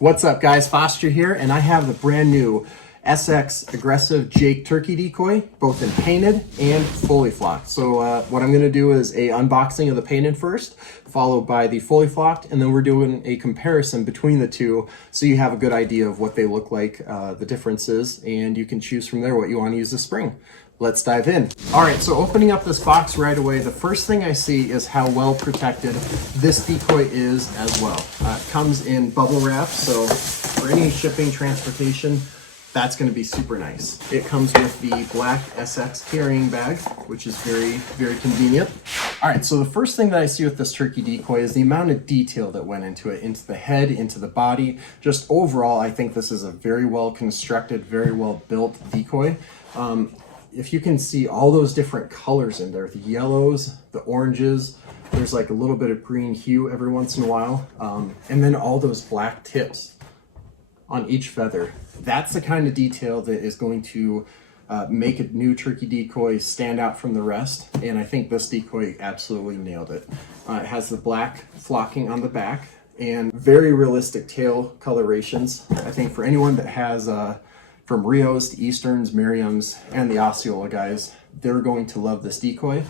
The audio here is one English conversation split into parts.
What's up guys, Foster here, and I have the brand new SX Aggressive Jake Turkey Decoy, both in painted and fully flocked. So what I'm gonna do is a unboxing of the painted first, followed by the fully flocked, and then we're doing a comparison between the two so you have a good idea of what they look like, the differences, and you can choose from there what you wanna use this spring. Let's dive in. All right, so opening up this box right away, the first thing I see is how well protected this decoy is as well. It comes in bubble wrap, so for any shipping, transportation, that's gonna be super nice. It comes with the black SX carrying bag, which is very, very convenient. All right, so the first thing that I see with this turkey decoy is the amount of detail that went into it, into the head, into the body. Just overall, I think this is a very well constructed, very well built decoy. If you can see all those different colors in there, the yellows, the oranges, there's like a little bit of green hue every once in a while, and then all those black tips on each feather. That's the kind of detail that is going to make a new turkey decoy stand out from the rest, and I think this decoy absolutely nailed it. It has the black flocking on the back and very realistic tail colorations. I think for anyone that has from Rios to Easterns, Merriams, and the Osceola guys, they're going to love this decoy.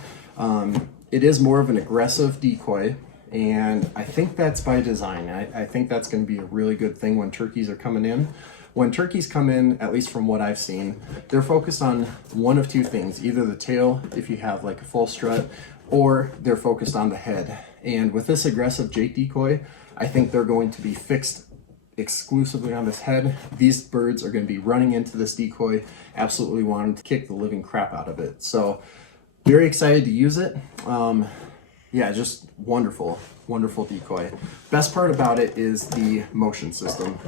It is more of an aggressive decoy, and I think that's by design. I think that's going to be a really good thing when turkeys are coming in. When turkeys come in, at least from what I've seen, they're focused on one of two things, either the tail, if you have like a full strut, or they're focused on the head. And with this aggressive Jake decoy, I think they're going to be fixed exclusively on this head. These birds are going to be running into this decoy, absolutely wanting to kick the living crap out of it. So very excited to use it. Yeah, just wonderful, wonderful decoy. Best part about it is the motion system.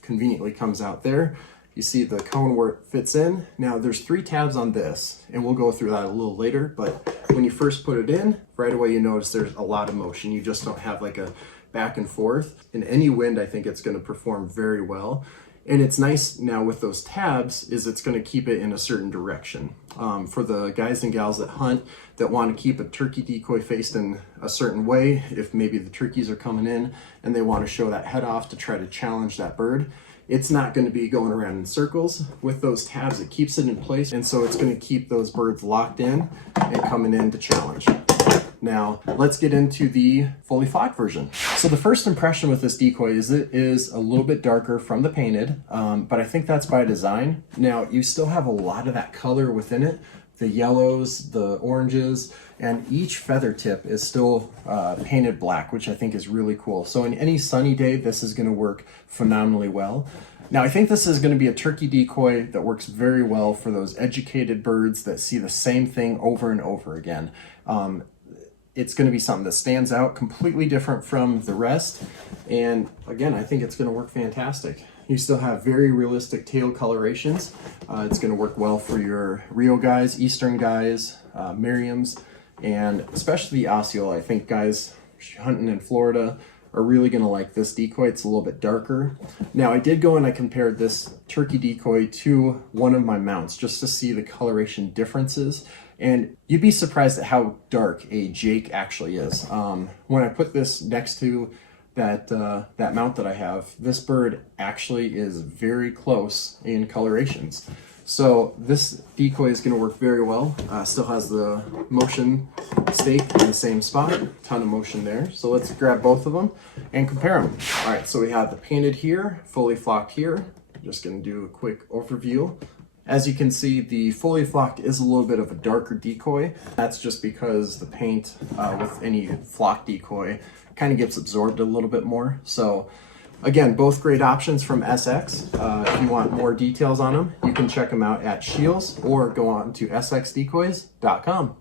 Conveniently comes out there. You see the cone where it fits in. Now there's 3 tabs on this, and we'll go through that a little later, but when you first put it in, right away you notice there's a lot of motion. You just don't have like a back and forth. In any wind, I think it's going to perform very well. And it's nice now with those tabs is it's going to keep it in a certain direction. For the guys and gals that hunt, that want to keep a turkey decoy faced in a certain way, if maybe the turkeys are coming in and they want to show that head off to try to challenge that bird, it's not going to be going around in circles. With those tabs, it keeps it in place, and so it's going to keep those birds locked in and coming in to challenge. Now, let's get into the fully flocked version. So the first impression with this decoy is it is a little bit darker from the painted, but I think that's by design. Now, you still have a lot of that color within it, the yellows, the oranges, and each feather tip is still painted black, which I think is really cool. So in any sunny day, this is going to work phenomenally well. Now, I think this is going to be a turkey decoy that works very well for those educated birds that see the same thing over and over again. It's going to be something that stands out, completely different from the rest. And again, I think it's going to work fantastic. You still have very realistic tail colorations. It's going to work well for your Rio guys, Eastern guys, Merriams, and especially the Osceola. I think guys hunting in Florida are really going to like this decoy. It's a little bit darker. Now, I did go and I compared this turkey decoy to one of my mounts just to see the coloration differences. And you'd be surprised at how dark a Jake actually is. When I put this next to that mount that I have, this bird actually is very close in colorations. So this decoy is going to work very well. Still has the motion stake in the same spot, ton of motion there. So let's grab both of them and compare them. All right, so we have the painted here, fully flocked here. I'm just going to do a quick overview. As you can see, the fully flocked is a little bit of a darker decoy. That's just because the paint with any flock decoy kind of gets absorbed a little bit more. So again, both great options from SX. If you want more details on them, you can check them out at Shields or go on to sxdecoys.com.